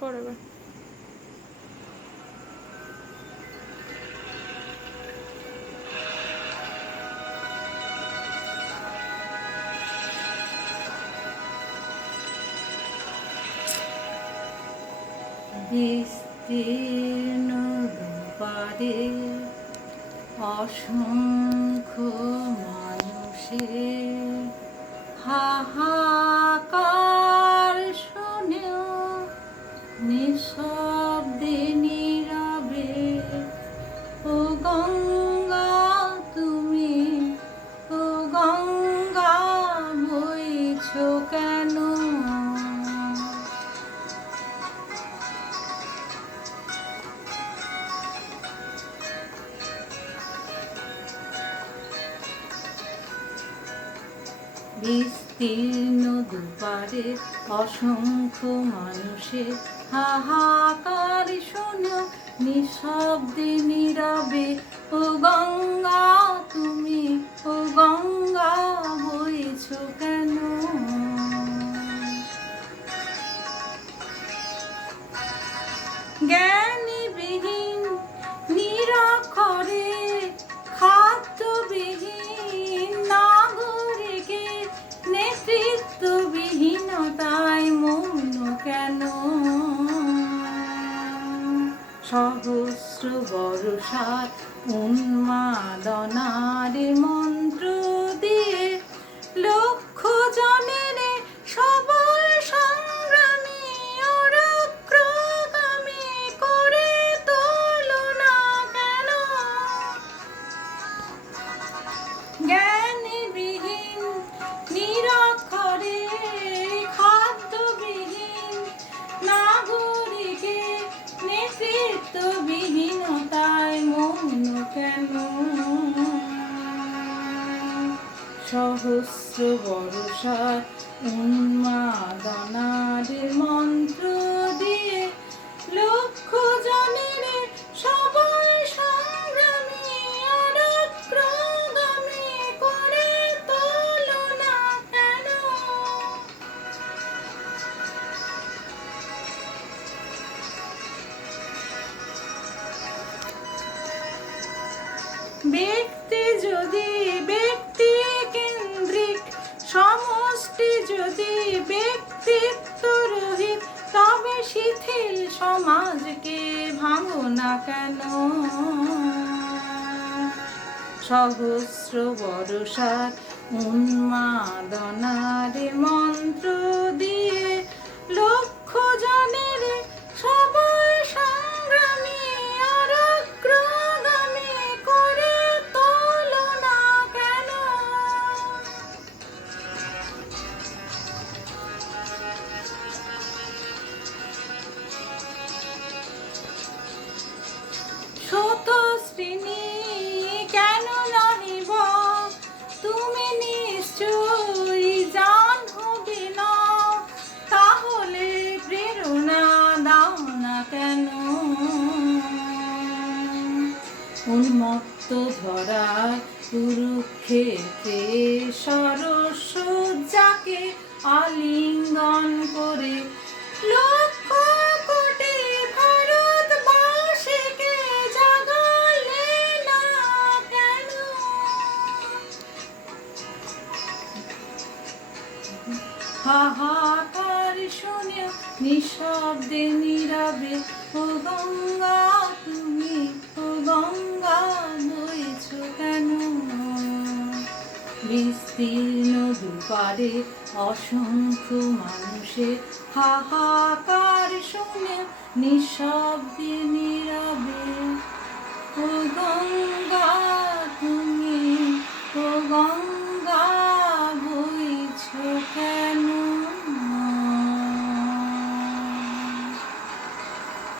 করবে। বিস্তীর্ণ দুপারে অসংখ্য মানুষের হাহাকার শুনেও নিঃশব্দে নীরবে ও গঙ্গা তুমি, ও গঙ্গা বইছ কেন? বিস্তীর্ণ দুপারে অসংখ্য মানুষের হাহাকার শুনো নিঃশব্দে নীরবে ও গঙ্গা তুমি, ও গঙ্গা বইছ কেন? জ্ঞানীবিহীন নিরক্ষরে খাদ্যবিহীন নাগরিকের নেতৃত্ববিহীনতায় মৌন কেন? সহস্র বর্ষার উন্মাদনার মন্ত্র দিয়ে লক্ষ জনের সবল সংগ্রামী অগ্রগামী করে তোলো না কেন? জ্ঞানীবিহীন নিরক্ষরে খাদ্যবিহীন নাগরিকের নেতৃত্ববিহীনতায় মৌন কেন? সহস্র বর্ষার উন্মাদনার মন্ত্র দিয়ে লক্ষ জনের সবল সংগ্রামী অগ্রগামী করে তোলো না কেন? ব্যক্তি যদি ব্যক্তি কেন্দ্রিক, সমষ্টি যদি ব্যক্তিত্ব রহিত, তবে শিথিল সমাজকে ভাঙো না কেন? সহস্র বর্ষার উন্মাদনার মন্ত্র দিয়ে লক্ষ জনের সবল সংগ্রামী অগ্রগামী করে তোলো না কেন? স্রোতস্বিনী কেন নহিব তুমি নিশ্চয়ই জাহ্নবী নও, তাহলে প্রেরণা দাও না কেন? উন্মত্ত ধরার কুরুক্ষেত্রে সরস্বজাকে আলিঙ্গন করে লক্ষ কোটি ভারতবাসীকে জাগালে না কেন? হাহাকার শুনে নিঃশব্দে নীরবে ও গঙ্গা তুমি, ও গঙ্গা বইছ কেন? বিস্তীর্ণ দুপারে অসংখ্য মানুষের হাহাকার শুনে নিঃশব্দে নীরবে ও গঙ্গা